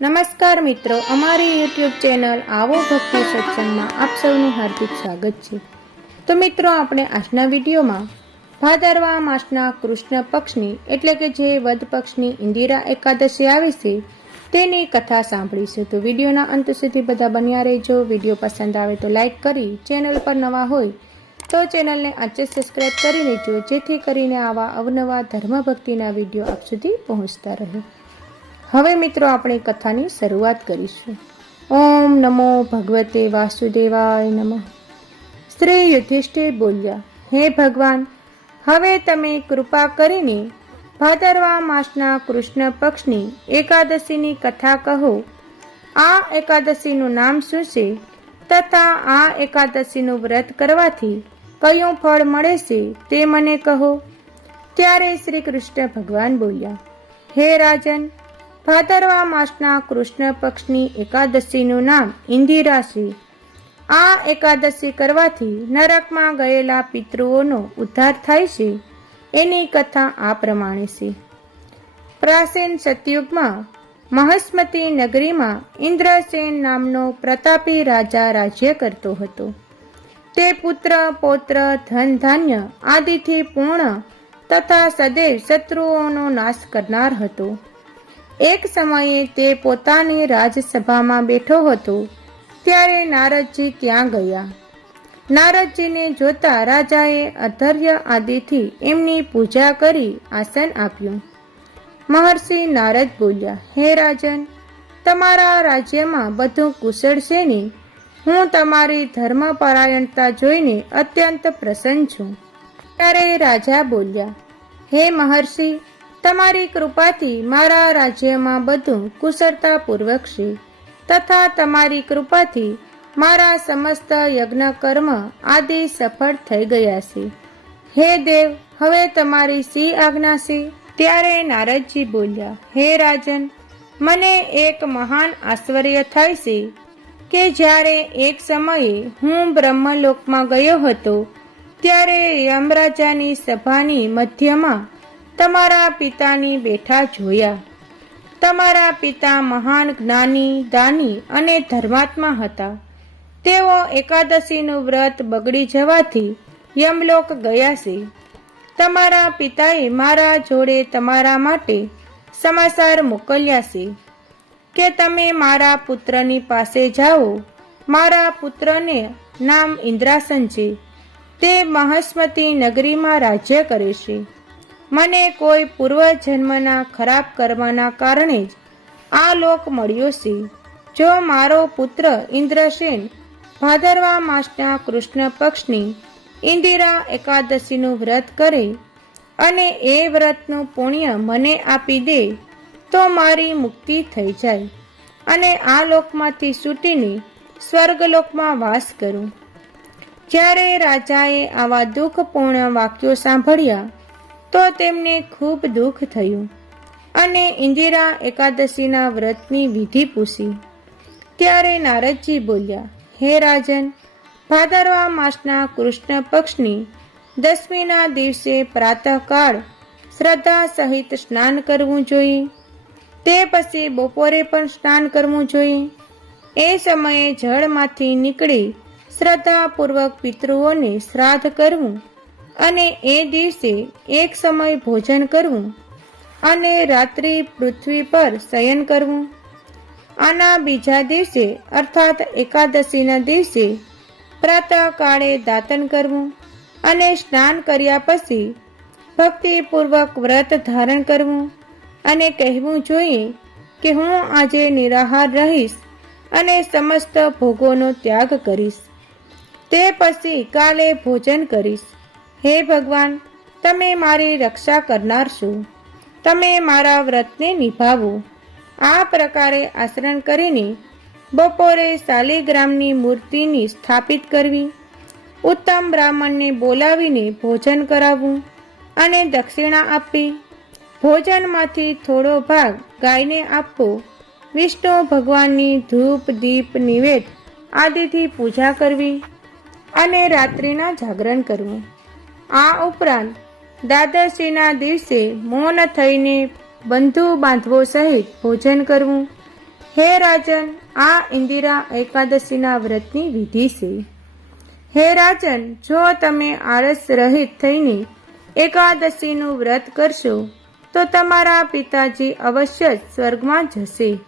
નમસ્કાર મિત્રો, અમારી યુટ્યુબ ચેનલ આવો ભક્તિ સત્સંગમાં આપ સૌનું હાર્દિક સ્વાગત છે. તો મિત્રો, આપણે આજના વિડીયોમાં ભાદરવા માસના કૃષ્ણ પક્ષની, એટલે કે જે વદ પક્ષની ઇન્દિરા એકાદશી આવે છે, તેની કથા સાંભળીશું તો વિડીયોના અંત સુધી બધા બન્યા રહેજો. વીડિયો પસંદ આવે તો લાઇક કરી, ચેનલ પર નવા હોય તો ચેનલને આજે સબસ્ક્રાઈબ કરી લેજો, જેથી કરીને આવા અવનવા ધર્મ ભક્તિના વીડિયો આપ સુધી પહોંચતા રહે. હવે મિત્રો આપણે કથાની શરૂઆત કરીશું. ઓમ નમો ભગવતે વાસુદેવાય નમઃ. શ્રી યુધિષ્ઠિર બોલ્યા, હે ભગવાન, હવે તમે કૃપા કરીને ભાદરવા માસના કૃષ્ણ પક્ષની એકાદશીની કથા કહો. આ એકાદશીનું નામ શું છે? તથા આ એકાદશીનું વ્રત કરવાથી કયું ફળ મળે છે તે મને કહો. ત્યારે શ્રી કૃષ્ણ ભગવાન બોલ્યા, હે રાજન ભાદરવા માસના કૃષ્ણ પક્ષની એકાદશીનું નામ ઇન્દિરાશી. આ એકાદશી કરવાથી નરકમાં ગયેલા પિતૃઓનો ઉદ્ધાર થાય છે. એની કથા આ પ્રમાણે છે. પ્રાચીન સતયુગમાં મહસ્મતી નગરીમાં ઇન્દ્રસેન નામનો પ્રતાપી રાજા રાજ્ય કરતો હતો. તે પુત્ર, પૌત્ર, ધન, ધાન્ય આદિથી પૂર્ણ તથા સદૈવ શત્રુઓનો નાશ કરનાર હતો. એક સમયે તે પોતાની રાજસભામાં બેઠો હતો, ત્યારે નારદજી ત્યાં ગયા? નારદજીને જોતા રાજાએ અધર્ય આદિથી એમની પૂજા કરી આસન આપ્યું. મહર્ષિ નારદ બોલ્યા, હે રાજન, તમારા રાજ્યમાં બધું કુશળ છે ને? હું તમારી ધર્મપરાયણતા જોઈને અત્યંત પ્રસન્ન છું. ત્યારે રાજા બોલ્યા, હે મહર્ષિ તમારી કૃપાથી મારા રાજ્યમાં બધું કુશળતાપૂર્વક છે, તથા તમારી કૃપાથી મારા સમસ્ત યજ્ઞ કર્મ આદિ સફળ થઈ ગયા છે. હે દેવ, હવે તમારી સી આજ્ઞા છે? ત્યારે નારદજી બોલ્યા, હે રાજન, મને એક મહાન આશ્ચર્ય થાય છે કે જ્યારે એક સમયે હું બ્રહ્મલોકમાં ગયો હતો, ત્યારે યમરાજાની સભાની મધ્યમાં તમારા પિતાની બેઠા જોયા. તમારા પિતા મહાન જ્ઞાની, દાની અને ધર્માત્મા હતા. તેઓ એકાદશીનું વ્રત બગડી જવાથી યમલોક ગયા છે. તમારા પિતાએ મારા જોડે તમારા માટે સમાચાર મોકલ્યા છે. કે તમે મારા પુત્રની પાસે જાઓ. મારા પુત્રને નામ ઇન્દ્રાસન છે. તે મહસ્મતી નગરીમાં રાજ્ય કરે છે. મને કોઈ પૂર્વજન્મના ખરાબ કર્મના કારણે જ આ લોક મળ્યો છે. જો મારો પુત્ર ઇન્દ્રસેન ભાદરવા માસના કૃષ્ણ પક્ષની ઇન્દિરા એકાદશીનું વ્રત કરે અને એ વ્રતનું પુણ્ય મને આપી દે, તો મારી મુક્તિ થઈ જાય અને આ લોકમાંથી છૂટીને સ્વર્ગલોકમાં વાસ કરું. જ્યારે રાજાએ આવા દુઃખપૂર્ણ વાક્યો સાંભળ્યા તો તેમને ખૂબ દુઃખ થયું. અને ઇન્દિરા એકાદશીના વ્રતની વિધિ પૂછી. ત્યારે નારદજી બોલ્યા, હે રાજન, ભાદરવા માસના કૃષ્ણ પક્ષની દસમીના દિવસે પ્રાતઃકાળ શ્રદ્ધા સહિત સ્નાન કરવું જોઈએ. તે પછી બપોરે પણ સ્નાન કરવું જોઈએ. એ સમયે જળમાંથી નીકળી શ્રદ્ધાપૂર્વક પિતૃઓને શ્રાદ્ધ કરવું અને એ દિવસે એક સમય ભોજન કરવું અને રાત્રિ પૃથ્વી પર શયન કરવું. આના બીજા દિવસે અર્થાત એકાદશીના દિવસે પ્રાતઃકાળે દાતન કરવું અને સ્નાન કર્યા પછી ભક્તિપૂર્વક વ્રત ધારણ કરવું અને કહેવું જોઈએ કે હું આજે નિરાહાર રહીશ અને સમસ્ત ભોગોનો ત્યાગ કરીશ. તે પછી કાલે ભોજન કરીશ. હે ભગવાન, તમે મારી રક્ષા કરનાર છો. તમે મારા વ્રતને નિભાવો. આ પ્રકારે આચરણ કરીને બપોરે શાલિગ્રામની મૂર્તિની સ્થાપિત કરવી, ઉત્તમ બ્રાહ્મણને બોલાવીને ભોજન કરાવવું અને દક્ષિણા આપવી. ભોજનમાંથી થોડો ભાગ ગાયને આપવો. વિષ્ણુ ભગવાનની ધૂપ, દીપ, નિવેદ આદિથી પૂજા કરવી અને રાત્રિના જાગરણ કરવું. આ ઉપરાંત દાદાશ્રીના દિવસે મૌન થઈને બંધુ બાંધવો સહિત ભોજન કરવું. હે રાજન, આ ઇન્દિરા એકાદશીના વ્રતની વિધિ છે. હે રાજન, જો તમે આળસ રહિત થઈને એકાદશીનું વ્રત કરશો, તો તમારા પિતાજી અવશ્ય જ સ્વર્ગમાં જશે.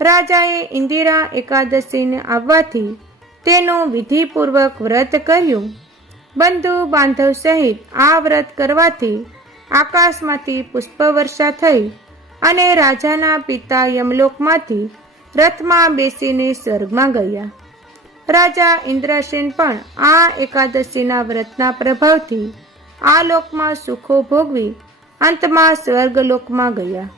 રાજાએ ઇન્દિરા એકાદશીને આવવાથી તેનું વિધિપૂર્વક વ્રત કર્યું. બંધુ બાંધવ સહિત આ વ્રત કરવાથી આકાશમાંથી પુષ્પવર્ષા થઈ અને રાજાના પિતા યમલોકમાંથી રથમાં બેસીને સ્વર્ગમાં ગયા. રાજા ઇન્દ્રસેન પણ આ એકાદશીના વ્રતના પ્રભાવથી આ લોકમાં સુખો ભોગવી અંતમાં સ્વર્ગલોકમાં ગયા.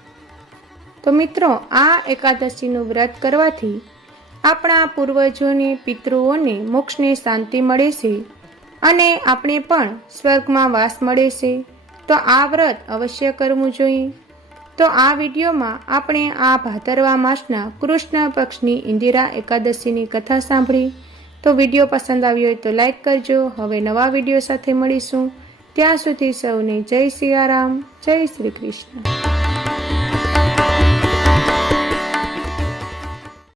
તો મિત્રો, આ એકાદશીનું વ્રત કરવાથી આપણા પૂર્વજોને પિતૃઓને મોક્ષની શાંતિ મળે છે અને આપણે પણ સ્વર્ગમાં વાસ મળે છે, તો આ વ્રત અવશ્ય કરવું જોઈએ. તો આ વિડીયોમાં આપણે આ ભાદરવા માસના કૃષ્ણ પક્ષની ઇન્દિરા એકાદશીની કથા સાંભળી. તો વીડિયો પસંદ આવ્યો હોય તો લાઈક કરજો. હવે નવા વીડિયો સાથે મળીશું. ત્યાં સુધી સૌને જય સિયારામ, જય શ્રી કૃષ્ણ.